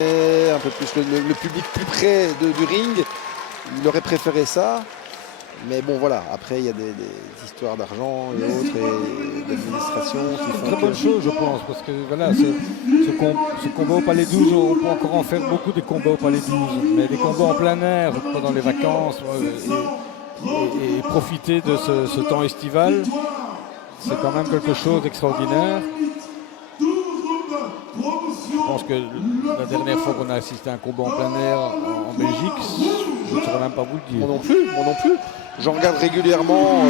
un peu plus le public plus près du ring. Il aurait préféré ça. Mais bon, voilà. Après, il y a des histoires d'argent et autres et d'administration qui font très bonne chose, je pense, parce que voilà, ce combat au Palais 12, on peut encore en faire beaucoup des combats au Palais 12, mais des combats en plein air pendant les vacances et profiter de ce temps estival, c'est quand même quelque chose d'extraordinaire. Je pense que la dernière fois qu'on a assisté à un combat en plein air en Belgique, je ne saurais même pas vous le dire. Moi non plus, moi non plus. J'en regarde régulièrement en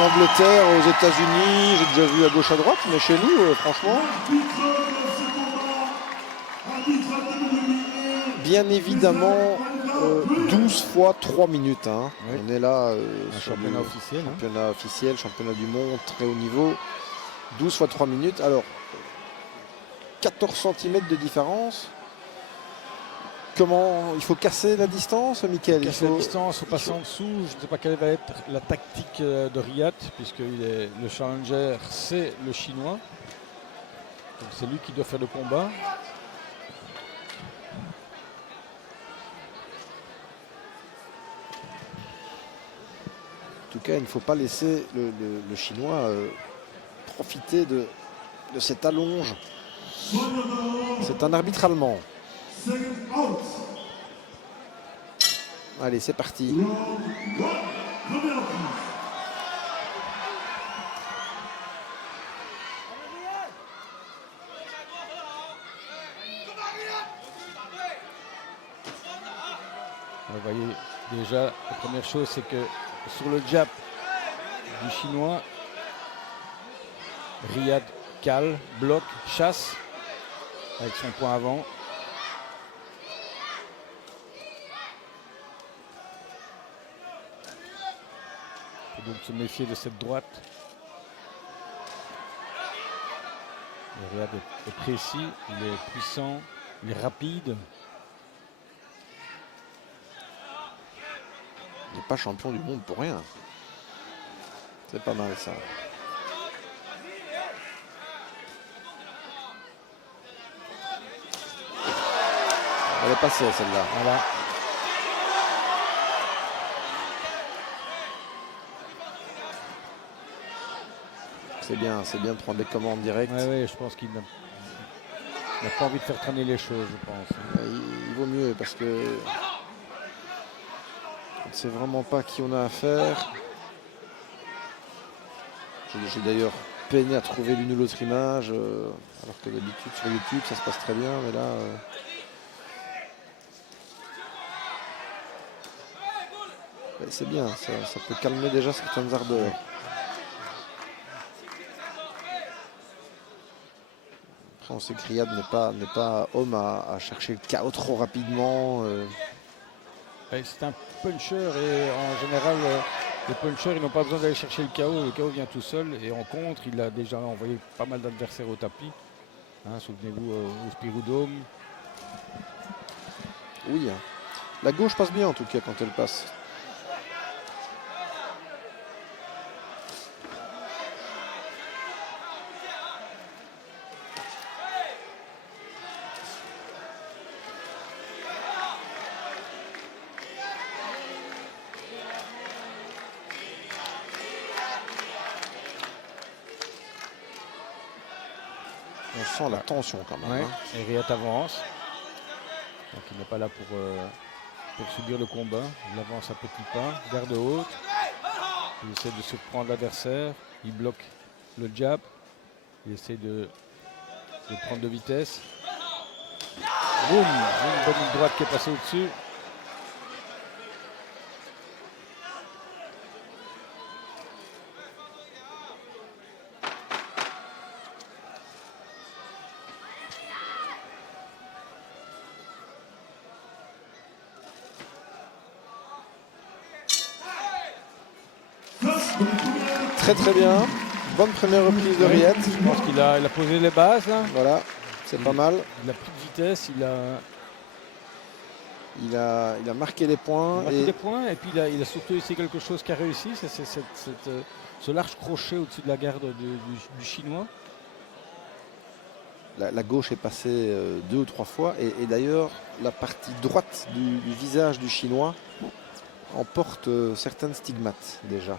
Angleterre, aux États-Unis. J'ai déjà vu à gauche à droite, mais chez nous, franchement. Bien évidemment, 12 fois 3 minutes. Hein. Oui. On est là Un sur championnat officiel. Championnat officiel, championnat du monde, très haut niveau. 12 fois 3 minutes. Alors, 14 cm de différence. Comment il faut casser la distance, Mickaël? La distance, il faut passer en dessous. Je ne sais pas quelle va être la tactique de Riyad, puisque le challenger, c'est le chinois. Donc c'est lui qui doit faire le combat. En tout cas, il ne faut pas laisser le chinois profiter de cette allonge. C'est un arbitre allemand. Allez, c'est parti. Vous voyez déjà, la première chose, c'est que sur le jab du chinois, Riyad cale, bloque, chasse avec son point avant. Il faut donc se méfier de cette droite. Et Riyad est précis, il est puissant, il est rapide. Il n'est pas champion du monde pour rien. C'est pas mal ça. Elle est passée celle-là. Voilà. C'est bien de prendre des commandes directes. Oui, je pense qu'il n'a pas envie de faire traîner les choses, je pense. Il vaut mieux parce que on ne sait vraiment pas qui on a affaire. J'ai d'ailleurs peiné à trouver l'une ou l'autre image, alors que d'habitude sur YouTube ça se passe très bien, mais là. C'est bien, ça peut calmer déjà certaines ardeurs. Après, on sait que Riyad n'est pas homme à chercher le chaos trop rapidement. C'est un puncher et en général, les punchers ils n'ont pas besoin d'aller chercher le chaos vient tout seul. Et en contre, il a déjà envoyé pas mal d'adversaires au tapis. Hein, souvenez-vous au Spirou Dome. Oui, la gauche passe bien en tout cas quand elle passe. On sent la tension quand même. Ouais. Hein. Et Riyad avance. Donc il n'est pas là pour subir le combat. Il avance à petits pas, garde haute. Il essaie de surprendre l'adversaire. Il bloque le jab. Il essaie de prendre de vitesse. Boum, une bonne droite qui est passée au-dessus. Très bien. Bonne première reprise de Riyad. Je pense qu'il a posé les bases là. Voilà, c'est pas mal. Il a pris de vitesse, Il a marqué les points. Il a marqué des points et puis il a surtout essayé quelque chose qui a réussi. C'est ce large crochet au-dessus de la garde du chinois. la gauche est passée 2 ou 3 fois. Et d'ailleurs, la partie droite du visage du Chinois emporte certaines stigmates déjà.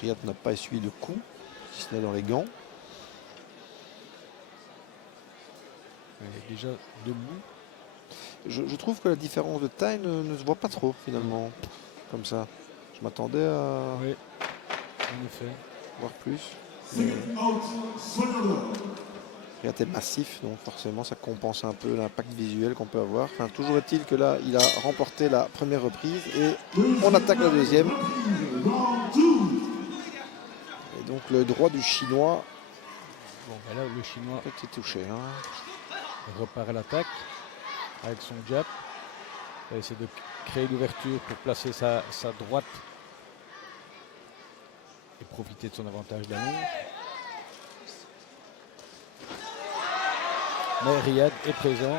Riyad n'a pas essuyé de coup, si ce n'est dans les gants. Il est déjà debout. Je trouve que la différence de taille ne se voit pas trop finalement, comme ça. Je m'attendais à Oui, en effet. voir plus. Riyad est massif, donc forcément ça compense un peu l'impact visuel qu'on peut avoir. Enfin, toujours est-il que là, il a remporté la première reprise et on attaque la deuxième. Et donc le droit du Chinois. Bon, ben là, le Chinois Petit touché. Hein. repart à l'attaque avec son jab. Il va essayer de créer l'ouverture pour placer sa droite et profiter de son avantage d'allonge. Mais Riyad est présent.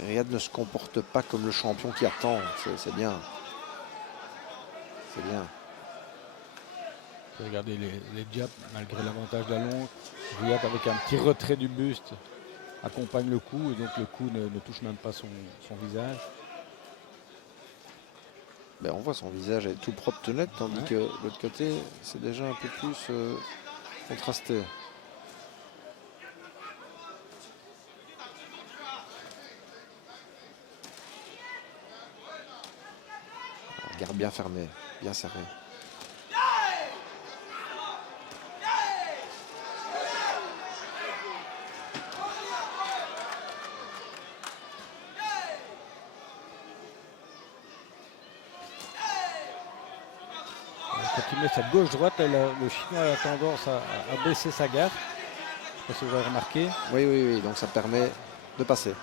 Riyad ne se comporte pas comme le champion qui attend. C'est bien. C'est bien. Regardez les jabs, malgré l'avantage d'allonge. Riyad avec un petit retrait du buste accompagne le coup et donc le coup ne touche même pas son visage. Ben, on voit son visage est tout propre, tout net, tandis que l'autre côté, c'est déjà un peu plus contrasté. Garde bien fermé, bien serré. Quand il met sa gauche-droite, le Chinois a tendance à baisser sa garde. Je ne sais pas si vous avez remarqué. Oui, donc ça permet de passer.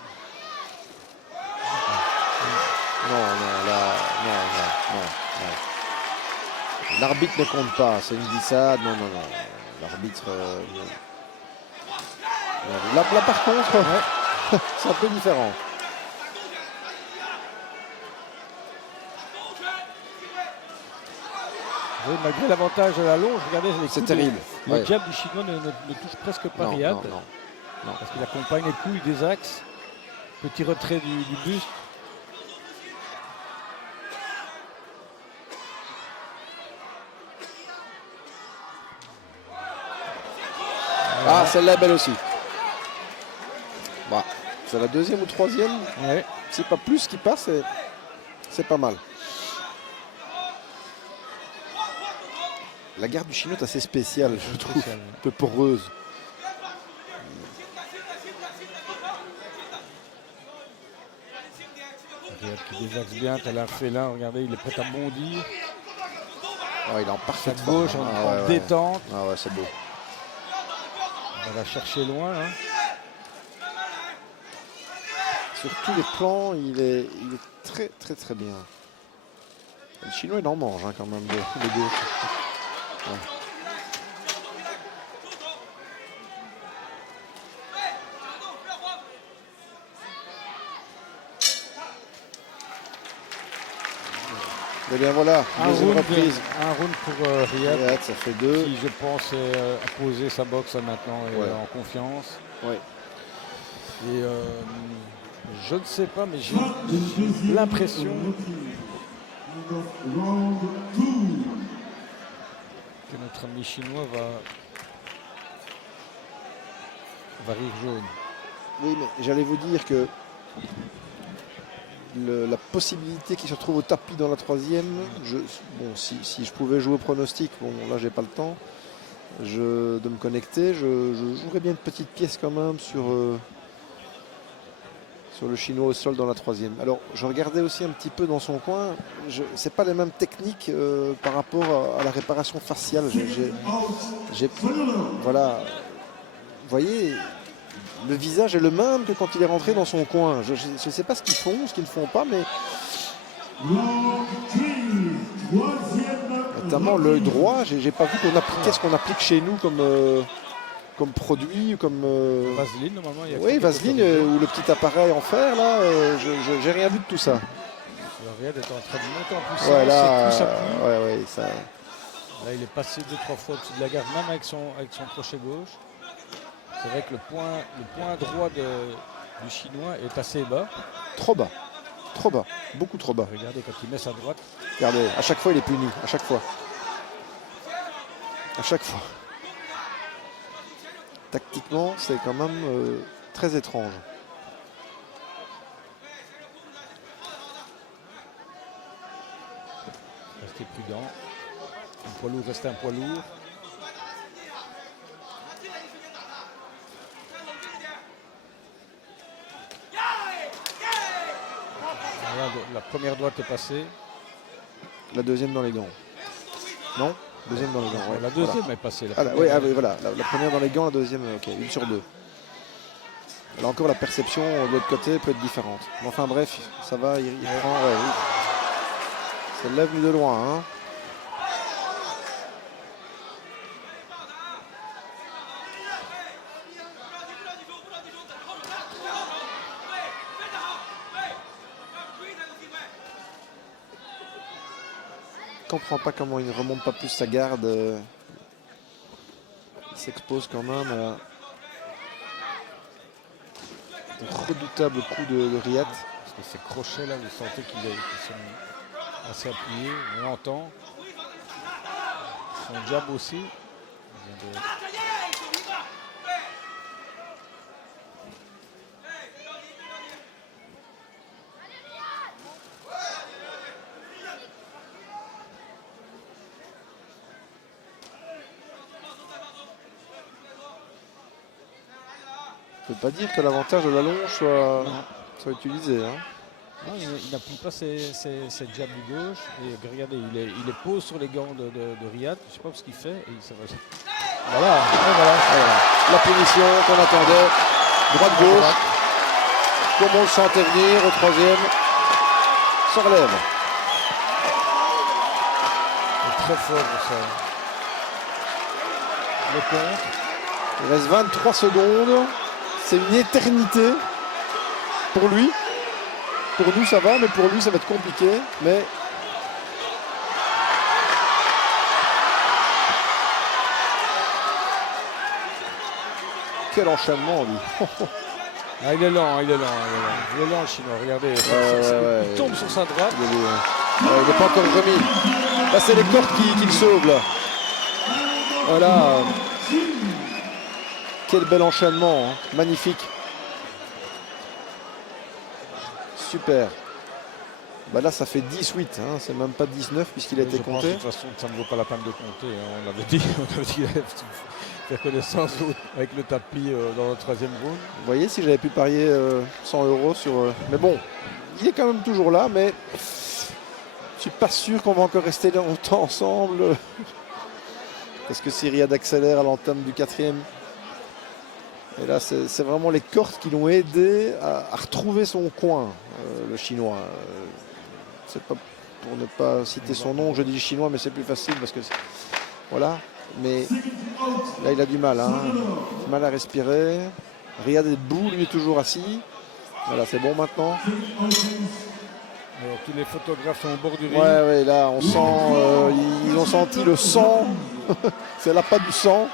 Non. L'arbitre ne compte pas, c'est une glissade. Non. L'arbitre. Là, par contre, c'est un peu différent. Oui, malgré l'avantage de la longe, regardez les C'est coups terrible. Le jab du Chinois ne touche presque pas Riyad. Non. Parce qu'il accompagne les couilles des axes. Petit retrait du buste. Ah, celle-là est belle aussi. Bah, c'est la deuxième ou troisième. Ouais. C'est pas plus qui passe, c'est pas mal. La garde du Chinois est assez spéciale, je trouve. Un peu poreuse. Riyad qui désaxe bien, tel un félin. Regardez, il est prêt à bondir. Il est en parfaite Sa gauche en détente. Ah ouais, c'est beau. On va la chercher loin. Hein. Sur tous les plans, il est très bien. Le Chinois, il en mange quand même de gauche. Ouais. Et bien voilà, deuxième reprise. Un round pour Riyad. Ça fait 2. Qui, je pense, a posé sa boxe maintenant et est en confiance. Ouais. Et je ne sais pas, mais j'ai l'impression que notre ami chinois va rire jaune. Oui, mais j'allais vous dire que la possibilité qu'il se retrouve au tapis dans la troisième, si je pouvais jouer au pronostic, bon là j'ai pas le temps de me connecter, je jouerais bien une petite pièce quand même sur le Chinois au sol dans la troisième. Alors je regardais aussi un petit peu dans son coin, c'est pas les mêmes techniques par rapport à la réparation faciale. Voilà, vous voyez, le visage est le même que quand il est rentré dans son coin. Je ne sais pas ce qu'ils font, ce qu'ils ne font pas, mais notamment l'œil droit, j'ai pas vu qu'on appliquait ce qu'on applique chez nous comme produit, comme Vaseline normalement. Oui, Vaseline ou le petit appareil en fer là. J'ai rien vu de tout ça. Alors Riyad est en train de monter en puissance. Ouais, là, tout s'appuie. ça. Là, il est passé 2-3 fois au-dessus de la garde, même avec son crochet gauche. C'est vrai que le point droit du Chinois est assez bas. Trop bas. Trop bas. Beaucoup trop bas. Regardez quand il met sa droite. Regardez, à chaque fois il est puni. À chaque fois. À chaque fois. Tactiquement, c'est quand même très étrange. Restez prudent. Un poids lourd reste un poids lourd. Voilà, la première droite est passée. La deuxième dans les gants. Non? Deuxième dans les gants, ouais. La deuxième est passée. Oui, voilà. La première dans les gants, la deuxième, ok, 1 sur 2. Là encore, la perception de l'autre côté peut être différente. Mais enfin bref, ça va, il prend. Ouais, oui. Celle-là est venue de loin. Hein. Je comprends pas comment il ne remonte pas plus sa garde. Il s'expose quand même à un redoutable coup de Riyad. Parce que ces crochets là, vous sentez qu'ils sont assez appuyés. On l'entend. Son jab aussi. Je ne peux pas dire que l'avantage de la longe soit utilisé. Hein. Non, il n'appuie pas ses jabs du gauche. Et regardez, il est pose sur les gants de Riyad. Je ne sais pas ce qu'il fait. Et ça va... Voilà. La punition qu'on attendait. Droite-gauche. Comme on le sentait venir au troisième. Sans relève. Très fort pour ça. Le contre. Il reste 23 secondes. C'est une éternité pour lui. Pour nous, ça va, mais pour lui, ça va être compliqué. Mais quel enchaînement, lui. Ah, il est lent, il est lent. Il est lent, le Chinois. Regardez, il tombe sur sa droite. Il n'est pas encore remis. Là, c'est les cordes qui le sauvent. Là. Voilà. Quel bel enchaînement. Hein. Magnifique. Super. Bah là, ça fait 18. Hein. C'est même pas 19 puisqu'il a été compté. De toute façon, ça ne vaut pas la peine de compter. Hein. On avait dit qu'il allait faire connaissance avec le tapis dans le troisième round. Vous voyez, si j'avais pu parier 100 € sur... Mais bon, il est quand même toujours là, mais je suis pas sûr qu'on va encore rester longtemps ensemble. Parce que si Riyad accélère à l'entame du quatrième. Et là, c'est vraiment les cordes qui l'ont aidé à retrouver son coin, le Chinois. C'est pas pour ne pas citer son nom, je dis Chinois, mais c'est plus facile parce que... Voilà. Mais là, il a du mal. Hein. Du mal à respirer. Riyad est debout, lui est toujours assis. Voilà, c'est bon maintenant. Alors, tous les photographes sont au bord du ring. Ouais, là, on sent... ils ont senti le sang. C'est là pas du sang.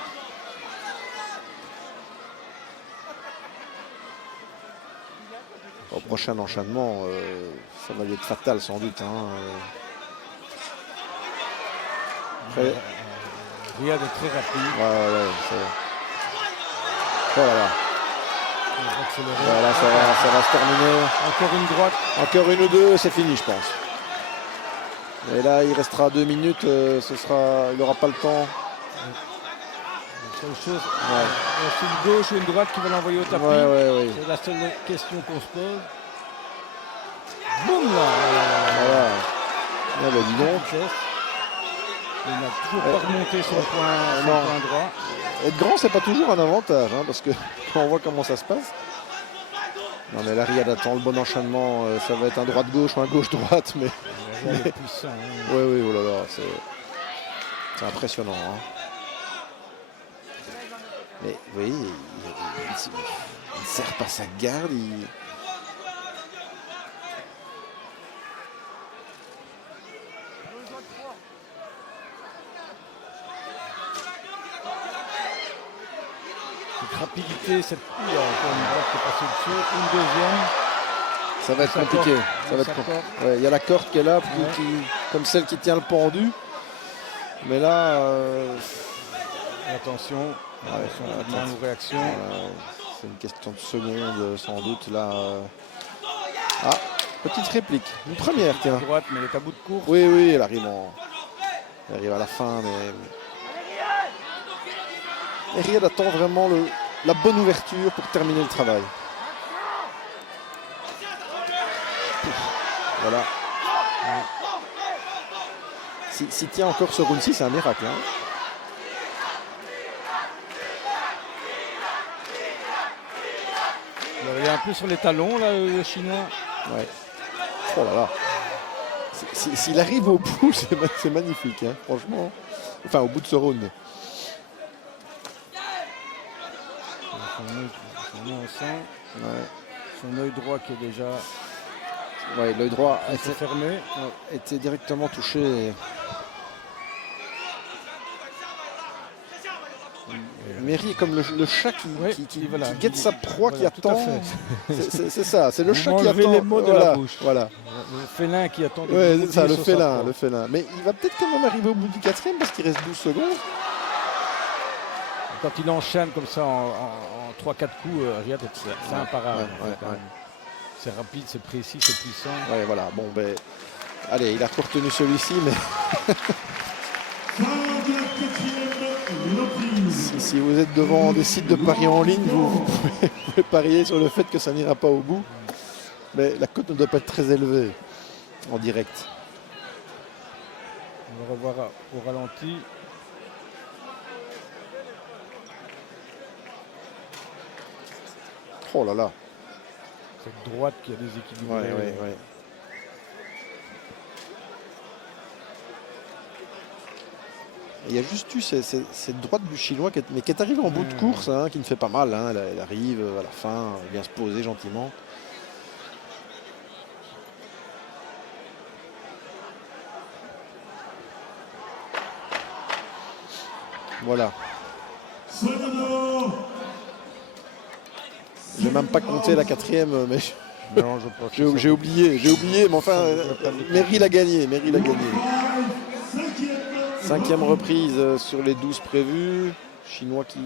Au prochain enchaînement, ça va lui être fatal sans doute. Hein. Après... Riyad est très rapide. Ouais, oh là là. Voilà, ça va se terminer. Encore une droite. Encore une ou deux, c'est fini, je pense. Et là, il restera 2 minutes. Il n'aura pas le temps. La seule chose, c'est une gauche ou une droite qui va l'envoyer au tapis. Ouais. C'est la seule question qu'on se pose. Boum là. Voilà. Ah bah, dis donc. Il n'a toujours pas remonté son point droit. Être grand, c'est pas toujours un avantage, hein, parce que quand on voit comment ça se passe. Non mais là, Riyad attend le bon enchaînement. Ça va être un droite-gauche ou un gauche-droite, mais... Il est puissant. Hein. Oui, oh là là, c'est impressionnant. Hein. Mais vous voyez, il ne serre pas sa garde. cette rapidité, cette encore une droite qui est passée au-dessus, une deuxième. Ça va être compliqué. Ça va être ouais, il y a la corde qui est là, comme celle qui tient le pendu. Mais là, attention, attention, réaction. C'est une question de secondes sans doute là. Ah, petite réplique, une première, tiens. Droite, mais elle est à bout de course. Oui, oui, elle arrive à la fin, mais et Riyad attend vraiment la bonne ouverture pour terminer le travail. Voilà. S'il tient encore ce round-ci, c'est un miracle. Hein. Il est un peu sur les talons, là, le Chinois. Ouais. Oh là là. S'il arrive au bout, c'est magnifique, hein, franchement. Enfin, au bout de ce round. Son œil droit qui est déjà... Ouais, l'œil droit était fermé. Était directement touché. Mairie est comme le chat qui guette sa proie, qui attend. C'est ça, c'est le chat qui attend. Les mots de la bouche. Voilà. Le félin qui attend. Ouais, c'est ça, le félin. Mais il va peut-être quand même arriver au bout du 4e parce qu'il reste 12 secondes. Quand il enchaîne comme ça en 3-4 coups, Riyad, c'est imparable. C'est rapide, c'est précis, c'est puissant. Ouais, voilà. Bon, ben, allez, il a retenu celui-ci, mais si vous êtes devant des sites de paris en ligne, vous pouvez parier sur le fait que ça n'ira pas au bout. Mais la cote ne doit pas être très élevée en direct. On va revoir au ralenti. Oh là là. Cette droite qui a déséquilibré. Ouais. Il y a juste eu cette droite du Chinois qui est arrivée en bout de course, hein, qui ne fait pas mal. Hein. Elle arrive à la fin, elle vient se poser gentiment. Voilà. Je n'ai même pas compté la 4e, mais j'ai oublié, mais enfin, Mairie l'a gagné. 5e reprise sur les 12 prévues. Chinois qui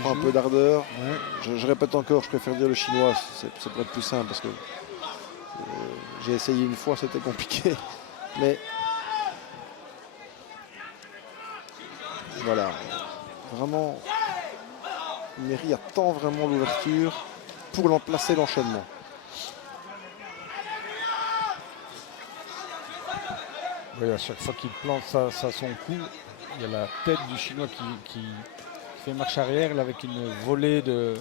prend un peu d'ardeur. Ouais. Je répète encore, je préfère dire le Chinois, c'est pour être plus simple parce que j'ai essayé une fois, c'était compliqué. Mais voilà, vraiment, Mairie attend vraiment l'ouverture pour placer l'enchaînement. Oui, à chaque fois qu'il plante son coup, il y a la tête du Chinois qui fait marche arrière là, avec une volée de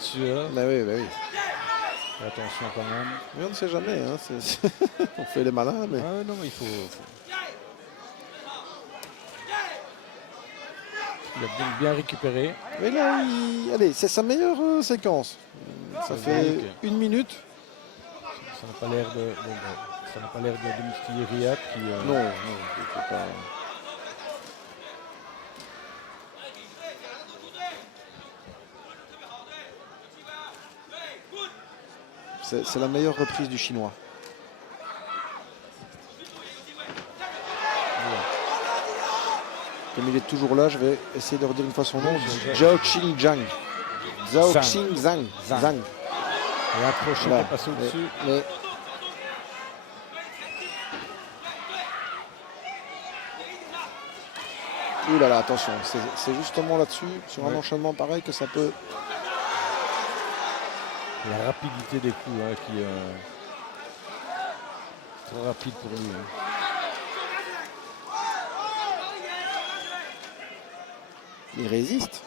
sueur. Bah oui. Et attention quand même. Mais on ne sait jamais, hein, on fait les malins. Mais... Ah, non, il faut... Il a bien récupéré. Mais là, allez, c'est sa meilleure séquence. Ça fait 1 minute. Ça n'a pas l'air de... Ça n'a pas l'air de démystifier Riyad qui... Non, c'est pas... C'est la meilleure reprise du Chinois. Comme il est toujours là, je vais essayer de redire une fois son nom. Zhao Xingzhang. Zhao Xingzhang. Et un crochet qui est passé au-dessus. Ouh là là, attention, c'est justement là-dessus, sur un enchaînement pareil, que ça peut... La rapidité des coups, hein, qui est trop rapide pour lui. Hein. Il résiste.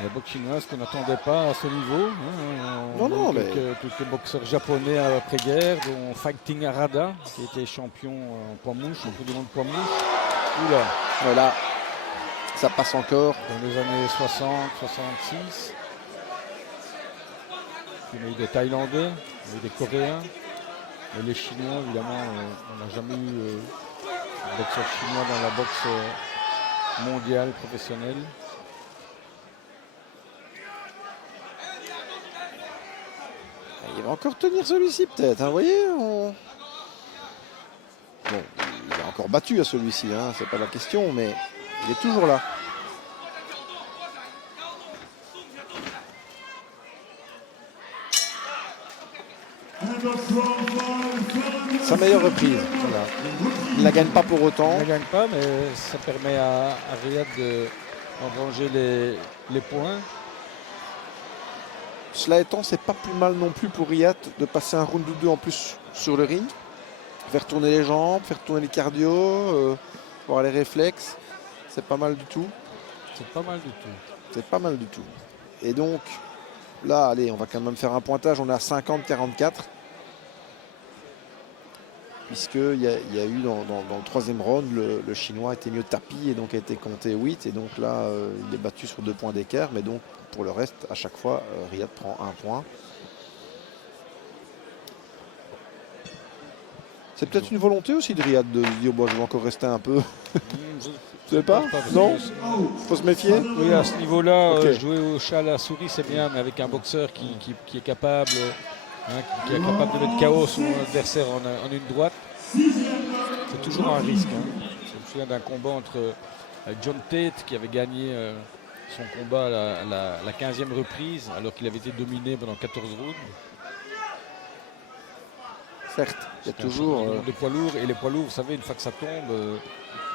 La boxe chinoise qu'on n'attendait pas à ce niveau. Hein. Non, mais... Quelques boxeurs japonais après-guerre, dont Fighting Harada, qui était champion en poids mouche, champion du monde poids mouche. Oula. Voilà. Ça passe encore. Dans les années 60, 66. Il y a eu des Thaïlandais, il y a eu des Coréens. Mais les Chinois, évidemment, on n'a jamais eu un boxeur chinois dans la boxe mondiale professionnelle. Il va encore tenir celui-ci peut-être, hein, vous voyez Bon, il a encore battu à celui-ci, hein, c'est pas la question, mais il est toujours là. Sa meilleure reprise. Voilà. Il ne la gagne pas pour autant. Il ne gagne pas, mais ça permet à Riyad d'engranger les points. Cela étant, c'est pas plus mal non plus pour Riyad de passer un round ou deux en plus sur le ring. Faire tourner les jambes, faire tourner les cardio, voir les réflexes. C'est pas mal du tout. C'est pas mal du tout. C'est pas mal du tout. Et donc, là, allez, on va quand même faire un pointage. On est à 50-44. Puisqu'il y a eu dans le troisième round, le Chinois a été mis au tapis et donc a été compté 8. Et donc là, il est battu sur 2 points d'écart. Mais donc, pour le reste, à chaque fois, Riyad prend 1 point. C'est peut-être une volonté aussi de Riyad de se dire bon, je vais encore rester un peu. Vous savez pas? Non? Faut se méfier? Oui, à ce niveau-là, Okay. Jouer au chat à la souris, c'est bien, mais avec un boxeur qui est capable, qui est capable de mettre KO son adversaire en une droite, c'est toujours un risque. Je me souviens d'un combat entre John Tate qui avait gagné son combat à la 15e reprise, alors qu'il avait été dominé pendant 14 rounds. Certes, il y a toujours. Des poids lourds, et les poids lourds, vous savez, une fois que ça tombe,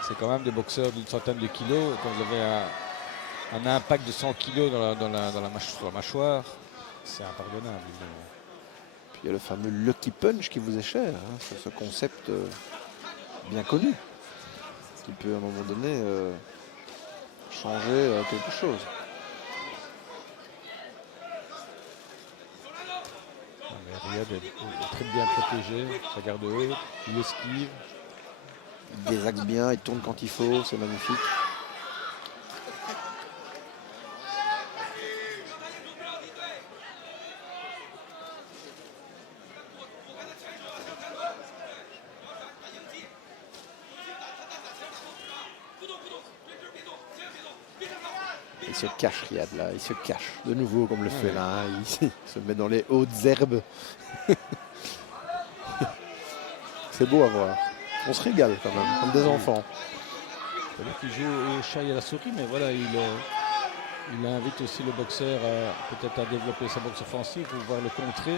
c'est quand même des boxeurs d'une centaine de kilos. Quand vous avez un impact de 100 kilos sur la mâchoire, c'est impardonnable. Puis il y a le fameux Lucky Punch qui vous est cher, hein, ce concept bien connu, qui peut à un moment donné changer quelque chose. Riyad est très bien protégé, ça garde haut, il esquive. Il désaxe bien, il tourne quand il faut, c'est magnifique. Il se cache, Riyad, là, il se cache de nouveau comme le fait là, hein. Il se met dans les hautes herbes. C'est beau à voir. On se régale quand même, comme des enfants. C'est-à-dire qu'il joue au chat et à la souris, mais voilà, il invite aussi le boxeur peut-être à développer sa boxe offensive pour pouvoir le contrer.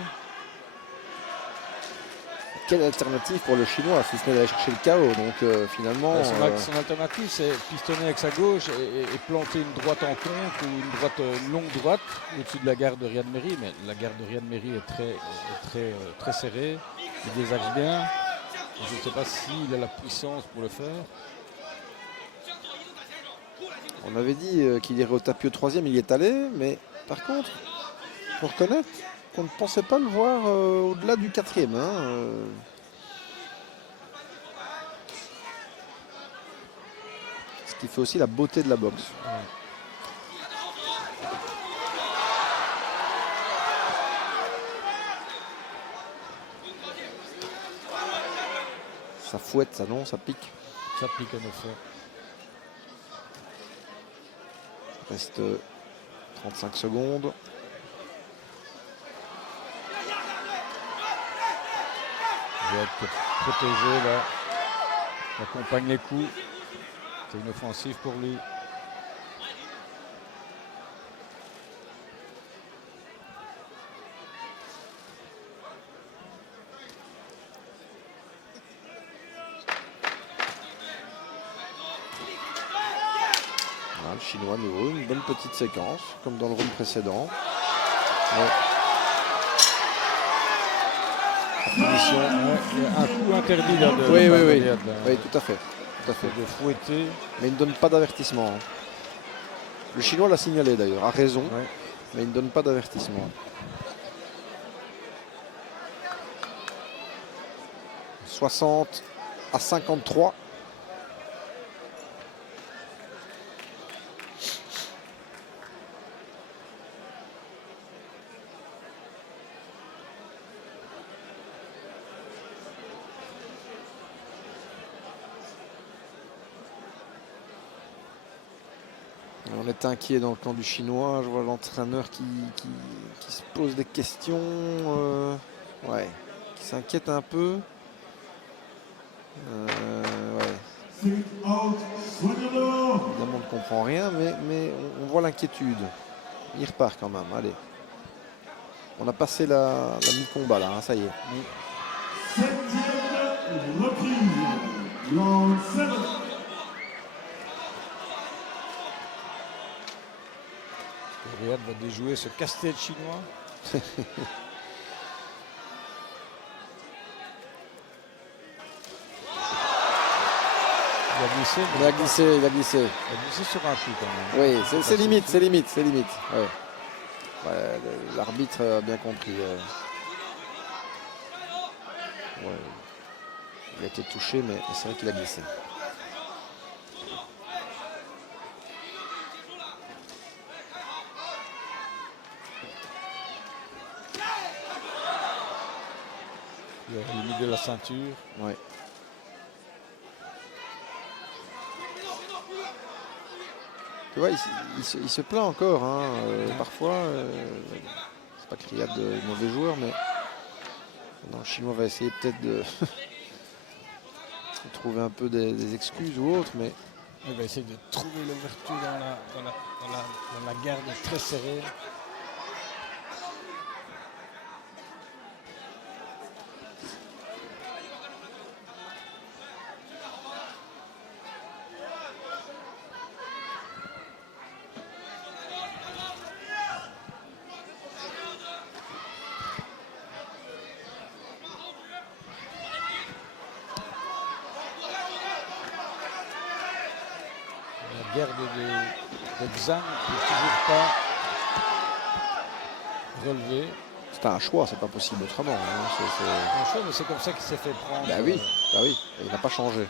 Quelle alternative pour le Chinois, si ce n'est d'aller chercher le KO. Donc finalement... Son alternative, c'est pistonner avec sa gauche et planter une droite en contre ou une longue droite au-dessus de la garde de Riyad Merhi. Mais la garde de Riyad Merhi est très serrée. Il désaxe bien. Je ne sais pas s'il a la puissance pour le faire. On avait dit qu'il irait au tapis au 3e, il y est allé. Mais par contre, il faut reconnaître qu'on ne pensait pas le voir au-delà du 4e. Hein, Ce qui fait aussi la beauté de la boxe. Ouais. Ça fouette, ça non, ça pique. Ça pique en effet. Il reste 35 secondes. Il va être protégé là. Il accompagne les coups. C'est une offensive pour lui. Voilà, le Chinois à nouveau, une bonne petite séquence, comme dans le round précédent. Ouais. Finition. Un coup interdit là de Oui, Riyad, là. oui, tout à fait. Tout à fait. De fouetter. Mais il ne donne pas d'avertissement. Le Chinois l'a signalé d'ailleurs, a raison, Ouais. mais il ne donne pas d'avertissement. 60 à 53. On est inquiet dans le camp du Chinois. Je vois l'entraîneur qui se pose des questions. Ouais, qui s'inquiète un peu. Ouais. Évidemment, on ne comprend rien, mais on voit l'inquiétude. Il repart quand même. Allez. On a passé la mi-combat là, hein, ça y est. Riyad va déjouer ce casse-tête chinois. Il a glissé. Il a glissé, il a glissé. Il a glissé sur un coup quand Oui, même. c'est limite, c'est limite, c'est limite. Ouais. Ouais, l'arbitre a bien compris. Ouais. Il a été touché, mais c'est vrai qu'il a glissé. Il a limite de la ceinture. Ouais. Tu vois, il se plaint encore. Hein, parfois, c'est pas qu'il y a de mauvais joueurs, mais non, le Chinois va essayer peut-être de trouver un peu des excuses ou autre, mais Il va essayer de trouver l'ouverture dans la garde très serrée. La garde de Xan n'est toujours pas relevée. c'est un choix, c'est pas possible autrement. Hein. Un choix, mais c'est comme ça qu'il s'est fait prendre. Bah oui, bah oui, il n'a pas changé.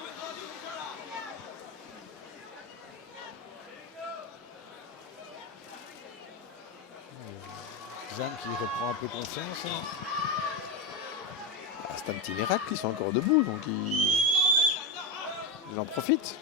Xan qui reprend un peu confiance. Hein. Ah, c'est un petit miracle, ils sont encore debout, donc il en profite.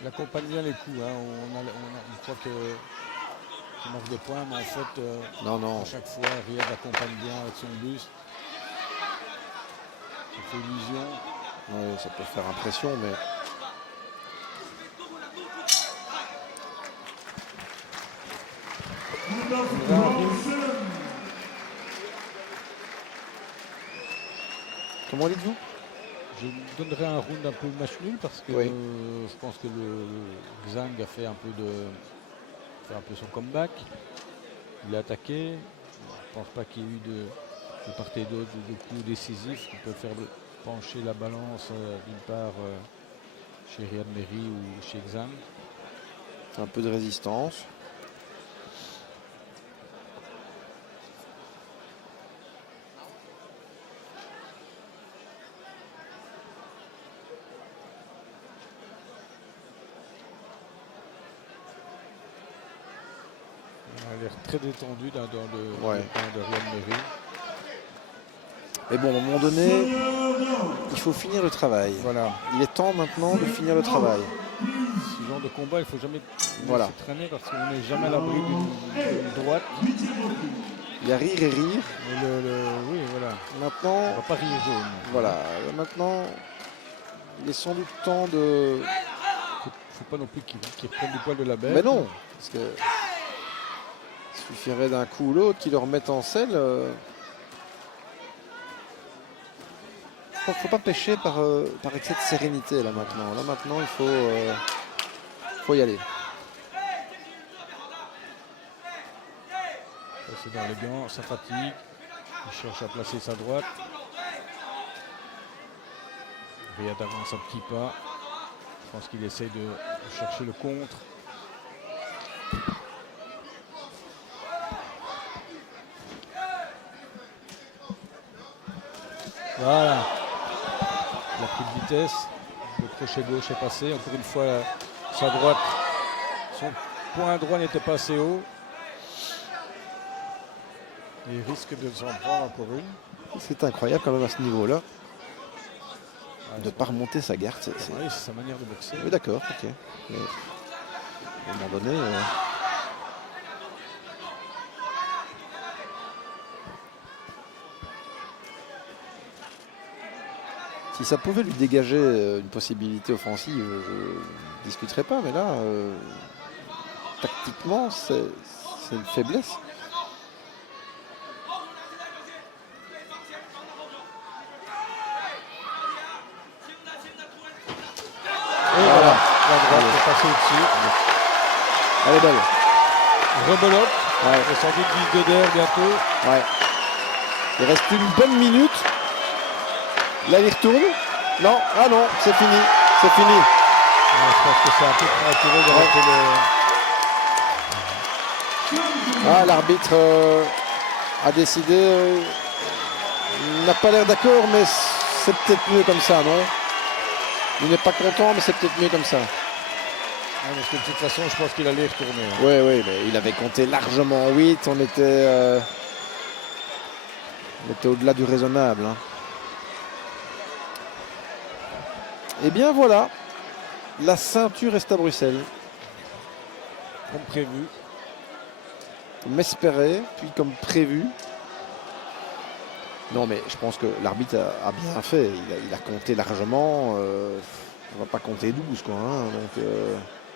Il accompagne bien les coups. Hein. On croit qu'il marque des points, mais en fait, Non. à chaque fois, Riyad accompagne bien avec son buste. Ça fait illusion. Ouais, ça peut faire impression, mais comment dites-vous? Je donnerais un round un peu match nul parce que Oui. je pense que le Xang a fait un peu son comeback. Il a attaqué. Je ne pense pas qu'il y ait eu de part et d'autre de coups décisifs qui peuvent faire pencher la balance d'une part chez Riyad Merhi ou chez Xang. Un peu de résistance. Il a l'air très détendu dans le Ouais. camp de Riyad Merhi. Mais bon, à un moment donné, il faut finir le travail. Voilà. Il est temps maintenant de finir le travail. Ce genre de combat, il ne faut jamais Voilà. se traîner parce qu'on n'est jamais à l'abri d'une droite. Il y a rire et rire. Oui, voilà. Maintenant, On ne va pas rire jaune. voilà. Maintenant, il est sans doute temps de... Il ne faut pas non plus qu'il reprenne du poil de la bête. Mais non, parce que il suffirait d'un coup ou l'autre qui le remette en selle. Faut pas pêcher par excès de sérénité là maintenant. Là maintenant, il faut y aller. C'est dans les gants, ça fatigue. Il cherche à placer sa droite. Riyad avance un petit pas. Je pense qu'il essaye de chercher le contre. Voilà. Il a pris de vitesse. Le crochet gauche est passé. Encore une fois, sa droite, son point droit n'était pas assez haut. Et il risque de s'en prendre encore une. C'est incroyable quand même à ce niveau-là. Ah, De ne pas remonter sa garde. oui, c'est sa manière de boxer. Oui, d'accord, ok. Mais, à un moment donné. Si ça pouvait lui dégager une possibilité offensive, je ne discuterais pas, mais là, tactiquement, c'est une faiblesse. Et voilà, la droite est passée au-dessus. Elle est belle. Rebelote, Ouais. et sans doute Wilder bientôt. Ouais. Il reste une bonne minute. Là, il retourne. Non, ah non, c'est fini. C'est fini. Ouais, je pense que c'est un peu prématuré d'arrêter le... Ah, l'arbitre a décidé. Il n'a pas l'air d'accord, mais c'est peut-être mieux comme ça, non? Il n'est pas content, mais c'est peut-être mieux comme ça. Ouais, parce que de toute façon, je pense qu'il allait retourner. Hein. Oui, oui, mais il avait compté largement 8. On était au-delà du raisonnable. Hein. Eh bien voilà, la ceinture est à Bruxelles. Comme prévu. Comme espéré, puis comme prévu. Non, mais je pense que l'arbitre a bien fait. Il a compté largement. On va pas compter 12, quoi. Hein. Donc,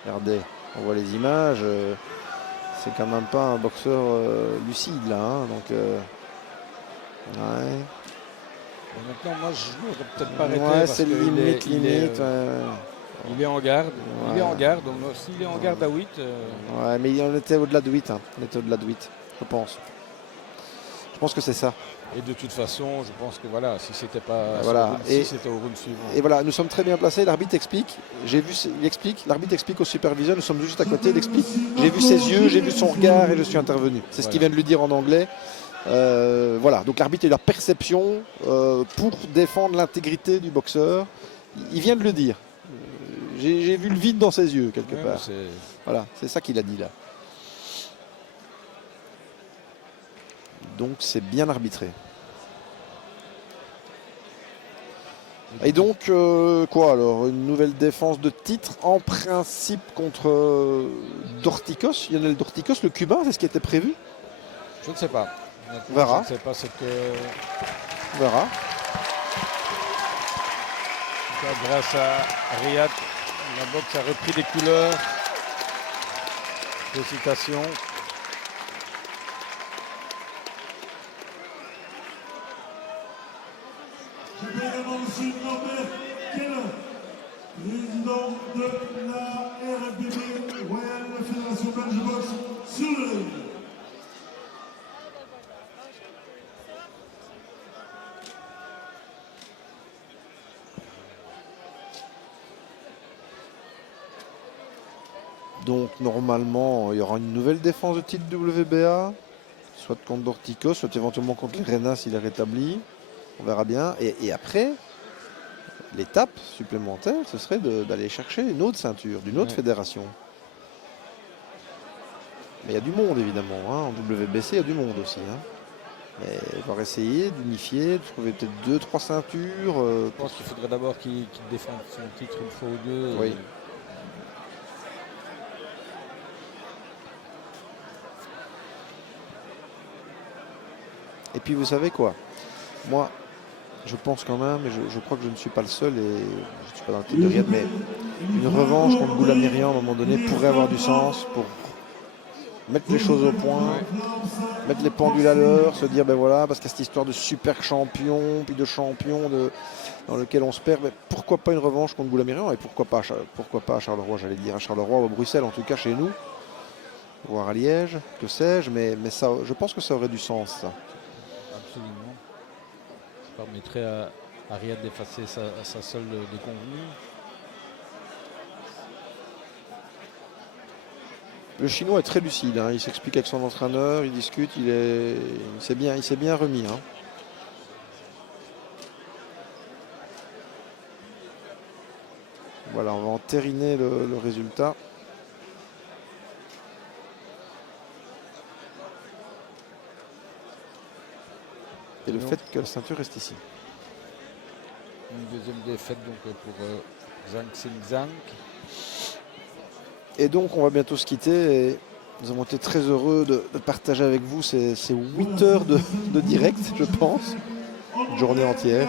regardez, on voit les images. C'est quand même pas un boxeur lucide, là. Hein. Donc, ouais. Et maintenant, moi, je ne voudrais peut-être pas arrêter. Ouais, parce c'est limite. Il est en garde. Ouais. Il est en garde. Donc, s'il est en garde à 8... Ouais, mais on était au-delà de 8. Hein. On était au-delà de 8, je pense. Je pense que c'est ça. Et de toute façon, je pense que voilà, si c'était pas Voilà. au round 6, c'était au round suivant. Et voilà, nous sommes très bien placés. L'arbitre explique. Il explique. L'arbitre explique au superviseur. Nous sommes juste à côté. Il explique. J'ai vu ses yeux, j'ai vu son regard et je suis intervenu. C'est ce qu'il vient de lui dire en anglais. Voilà. Donc l'arbitre a la perception pour défendre l'intégrité du boxeur. Il vient de le dire. J'ai vu le vide dans ses yeux quelque part. Voilà, c'est ça qu'il a dit là. Donc c'est bien arbitré. Et donc, quoi alors? Une nouvelle défense de titre en principe contre Dorticos. Lionel Dorticos, le Cubain, c'est ce qui était prévu? Je ne sais pas. On verra. Je ne sais pas, c'est que... On verra. Grâce à Riyad, la boxe a repris des couleurs. Félicitations. Je vais également aussi nommer Keller, président de la RFBB, Royal Fédération Belge de Boxe, sur le ring. Donc normalement, il y aura une nouvelle défense de titre WBA, soit contre Dorticos, soit éventuellement contre les Renas s'il est rétabli. On verra bien. Et après, l'étape supplémentaire, ce serait d'aller chercher une autre ceinture, d'une autre fédération. Mais il y a du monde évidemment. Hein. En WBC, il y a du monde aussi. Hein. Mais on va essayer d'unifier, de trouver peut-être 2-3 ceintures. Je pense qu'il faudrait d'abord qu'il défende son titre une fois ou deux. Oui. Et puis vous savez quoi? Moi, je pense quand même, et je crois que je ne suis pas le seul, et je ne suis pas dans le titre de Riyad, mais une revanche contre Goulamirian à un moment donné pourrait avoir du sens pour mettre les choses au point, mettre les pendules à l'heure, se dire ben voilà, parce qu'il y a cette histoire de super champion, puis de champion dans lequel on se perd, mais pourquoi pas une revanche contre Goulamirian, et pourquoi pas à Charleroi, j'allais dire à Charleroi ou à Bruxelles, en tout cas chez nous, voire à Liège, que sais-je, mais ça, je pense que ça aurait du sens ça. Absolument. Ça permettrait à Riyad d'effacer sa seule déconvenue. Le Chinois est très lucide, hein. Il s'explique avec son entraîneur, il discute, il s'est bien remis, hein. Voilà, on va entériner le résultat. Et le fait que la ceinture reste ici. Une deuxième défaite donc pour Zhang Xingzhang. Et donc on va bientôt se quitter. Et nous avons été très heureux de partager avec vous ces 8 heures de direct, je pense. Une journée entière.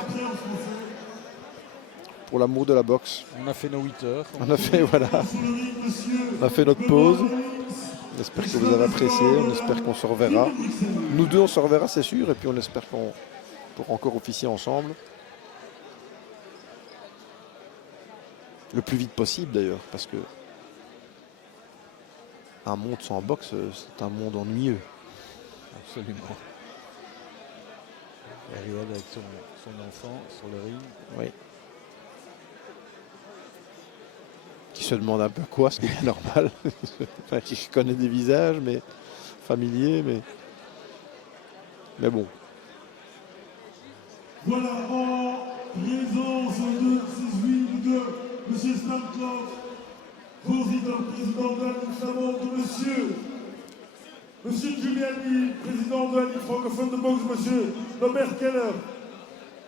Pour l'amour de la boxe. On a fait nos 8 heures. On a fait, voilà. On a fait notre pause. On espère que vous avez apprécié. On espère qu'on se reverra. Nous deux, on se reverra, c'est sûr. Et puis on espère qu'on pourra encore officier ensemble. Le plus vite possible d'ailleurs, parce que un monde sans boxe, c'est un monde ennuyeux. Absolument. Et Riyad avec son enfant sur le ring. Oui. Qui se demande un peu quoi, ce qui est normal. Enfin, qui connaît des visages, mais familiers, mais bon. Voilà, en présence de ces huiles de M. Stankov, président de la Ligue flamande, de Monsieur Giuliani, président de la Ligue francophone de boxe, Monsieur Norbert Keller,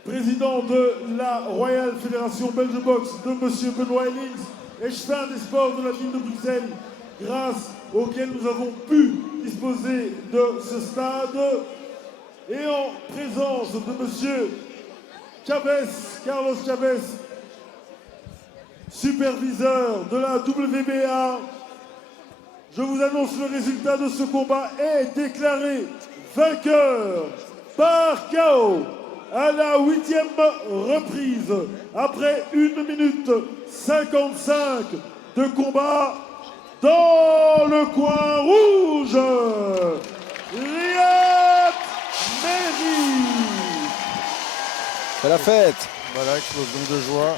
président de la Royal Fédération Belge Boxe, de Monsieur Benoît Ellings, échevin des sports de la ville de Bruxelles, grâce auquel nous avons pu disposer de ce stade, et en présence de Monsieur Chavez, Carlos Chavez, superviseur de la WBA, je vous annonce le résultat de ce combat est déclaré vainqueur par KO à la 8e reprise après 1 minute 55 de combat dans le coin rouge. Riyad Mehri. C'est la fête. Voilà, explosion de joie.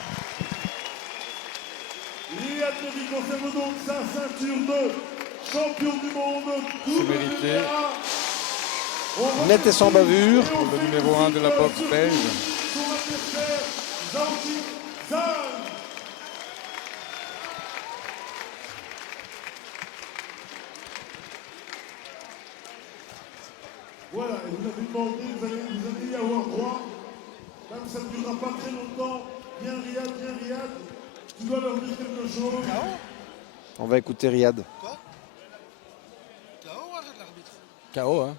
Riyad Mehri conserve donc sa ceinture de champion du monde. C'est mérité. Net et sans bavure. Pour le numéro 1 de la boxe belge. Son adversaire, Zhang Xingzhang. Voilà, et vous avez demandé, vous allez y avoir droit. Même ça ne durera pas très longtemps. Viens Riyad. Tu dois leur dire quelque chose. On va écouter Riyad. KO, hein.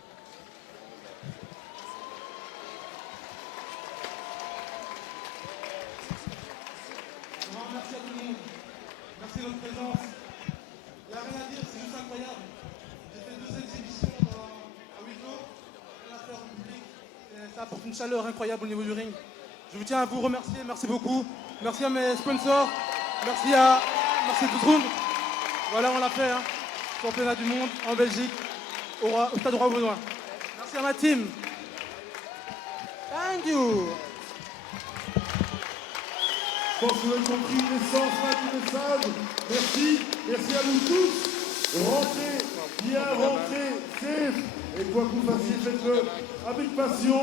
Merci à tout le monde. Merci de votre présence. Il n'y a rien à dire, c'est juste incroyable. J'ai fait 2 exhibitions à 8 jours. Rien à faire en public. Et ça apporte une chaleur incroyable au niveau du ring. Je vous tiens à vous remercier. Merci beaucoup. Merci à mes sponsors. Merci à Toutroun. Voilà, on l'a fait. Hein. Championnat du monde en Belgique, au Stade Roi-Baudouin. Merci à ma team. Thank you. Je pense que vous avez compris l'essence du message. Merci à vous tous. Rentrez, bien rentrez, safe. Et quoi que vous fassiez, faites-le avec passion.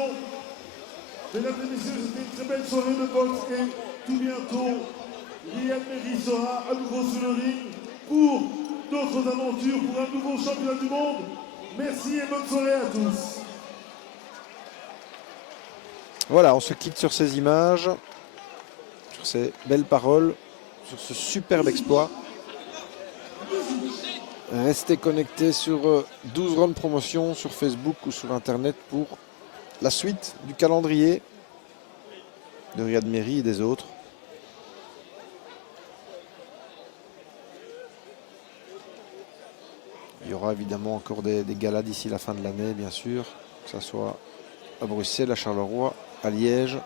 Mesdames et messieurs, c'était une très belle soirée de boxe et tout bientôt, Riyad Mehri sera à nouveau sur le ring pour d'autres aventures, pour un nouveau championnat du monde. Merci et bonne soirée à tous. Voilà, on se quitte sur ces images, sur ces belles paroles, sur ce superbe exploit. Restez connectés sur 12 Rounds Promotion sur Facebook ou sur Internet pour la suite du calendrier de Riyad Mehri et des autres. Il y aura évidemment encore des galas d'ici la fin de l'année, bien sûr, que ce soit à Bruxelles, à Charleroi, à Liège.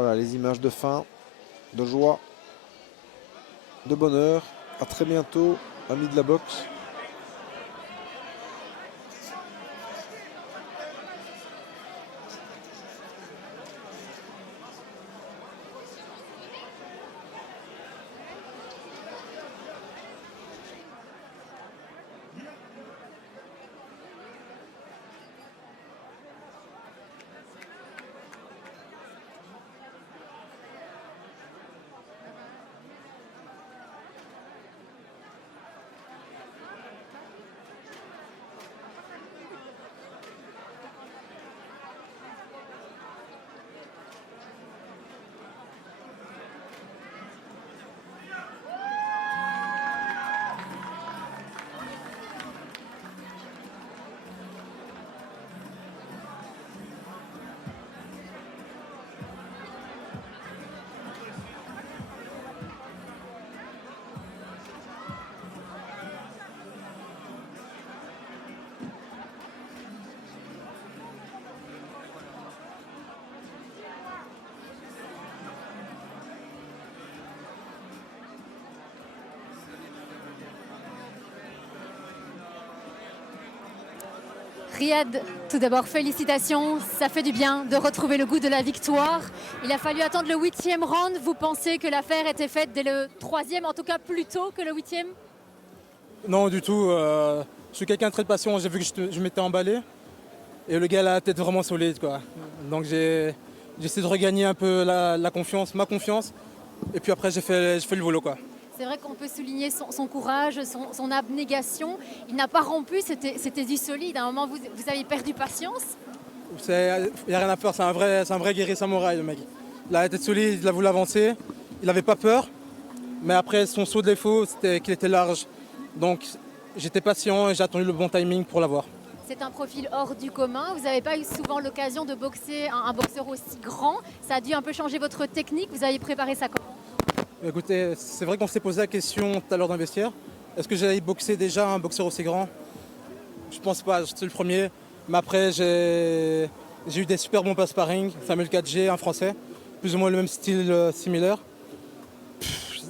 Voilà les images de fin, de joie, de bonheur. À très bientôt, amis de la boxe. Riyad, tout d'abord, félicitations. Ça fait du bien de retrouver le goût de la victoire. Il a fallu attendre le 8e round. Vous pensez que l'affaire était faite dès le 3e, en tout cas plus tôt que le 8e? Non, du tout. Je suis quelqu'un de très patient. J'ai vu que je m'étais emballé. Et le gars a la tête vraiment solide, quoi. Donc j'ai essayé de regagner un peu la confiance, ma confiance. Et puis après, j'ai fait le boulot, quoi. C'est vrai qu'on peut souligner son courage, son abnégation. Il n'a pas rompu, c'était du solide. À un moment, vous avez perdu patience. Il n'y a rien à faire, c'est un vrai guerrier samouraï, le mec. Il a la tête solide, il a voulu avancer. Il n'avait pas peur. Mais après, son saut de défaut, c'était qu'il était large. Donc j'étais patient et j'ai attendu le bon timing pour l'avoir. C'est un profil hors du commun. Vous n'avez pas eu souvent l'occasion de boxer un boxeur aussi grand. Ça a dû un peu changer votre technique. Vous avez préparé ça comment? Écoutez, c'est vrai qu'on s'est posé la question tout à l'heure d'investir. Est-ce que j'allais boxer déjà un boxeur aussi grand? Je pense pas, j'étais le premier. Mais après, j'ai eu des super bons pas sparring. Samuel 4G, un français. Plus ou moins le même style similaire.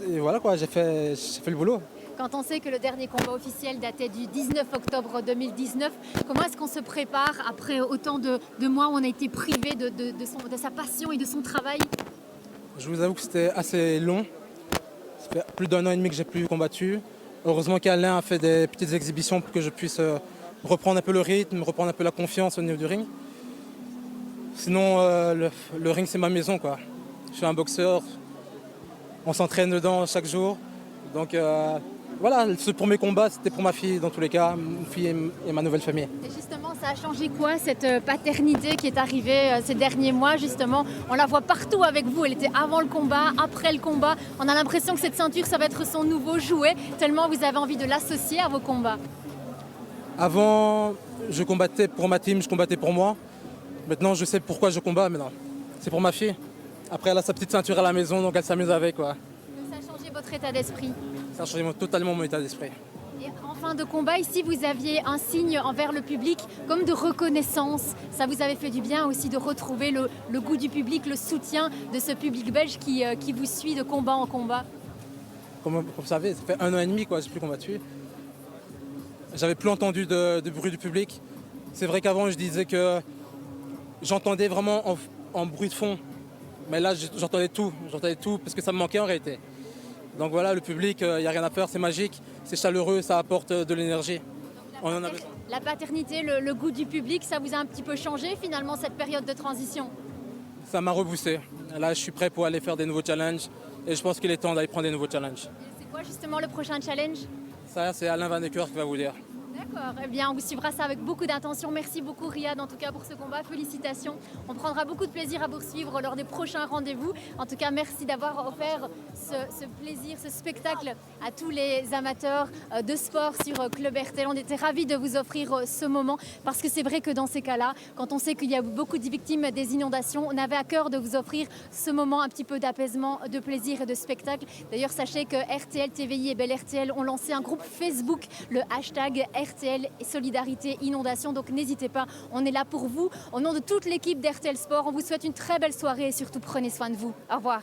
Et voilà quoi, j'ai fait le boulot. Quand on sait que le dernier combat officiel datait du 19 octobre 2019, comment est-ce qu'on se prépare après autant de mois où on a été privé de sa passion et de son travail? Je vous avoue que c'était assez long. Ça fait plus d'1 an et demi que j'ai plus combattu. Heureusement qu'Alain a fait des petites exhibitions pour que je puisse reprendre un peu le rythme, reprendre un peu la confiance au niveau du ring. Sinon, le ring, c'est ma maison, quoi. Je suis un boxeur. On s'entraîne dedans chaque jour. Donc voilà, ce premier combat, c'était pour ma fille, dans tous les cas, ma fille et ma nouvelle famille. Et justement, ça a changé quoi, cette paternité qui est arrivée ces derniers mois, justement? On la voit partout avec vous. Elle était avant le combat, après le combat. On a l'impression que cette ceinture, ça va être son nouveau jouet, tellement vous avez envie de l'associer à vos combats. Avant, je combattais pour ma team, je combattais pour moi. Maintenant, je sais pourquoi je combats maintenant. C'est pour ma fille. Après, elle a sa petite ceinture à la maison, donc elle s'amuse avec, quoi. Donc ça a changé votre état d'esprit? Ça a changé totalement mon état d'esprit. Et en fin de combat, ici, vous aviez un signe envers le public, comme de reconnaissance. Ça vous avait fait du bien aussi de retrouver le goût du public, le soutien de ce public belge qui vous suit de combat en combat. Comme vous savez, ça fait 1 an et demi que j'ai plus combattu. J'avais plus entendu de bruit du public. C'est vrai qu'avant, je disais que j'entendais vraiment en bruit de fond. Mais là, j'entendais tout parce que ça me manquait en réalité. Donc voilà, le public, il n'y a rien à faire, c'est magique, c'est chaleureux, ça apporte de l'énergie. On en a besoin. La paternité, le goût du public, ça vous a un petit peu changé finalement cette période de transition? Ça m'a reboosté. Là, je suis prêt pour aller faire des nouveaux challenges et je pense qu'il est temps d'aller prendre des nouveaux challenges. Et c'est quoi justement le prochain challenge? Ça, c'est Alain Van Ecker qui va vous dire. D'accord, eh bien on vous suivra ça avec beaucoup d'attention. Merci beaucoup Riyad en tout cas pour ce combat, félicitations. On prendra beaucoup de plaisir à vous suivre lors des prochains rendez-vous. En tout cas, merci d'avoir offert ce plaisir, ce spectacle à tous les amateurs de sport sur Club RTL. On était ravis de vous offrir ce moment parce que c'est vrai que dans ces cas-là, quand on sait qu'il y a beaucoup de victimes des inondations, on avait à cœur de vous offrir ce moment un petit peu d'apaisement, de plaisir et de spectacle. D'ailleurs, sachez que RTL TVI et Bel RTL ont lancé un groupe Facebook, le hashtag RTL et Solidarité Inondation. Donc n'hésitez pas, on est là pour vous. Au nom de toute l'équipe d'RTL Sport, on vous souhaite une très belle soirée et surtout prenez soin de vous. Au revoir.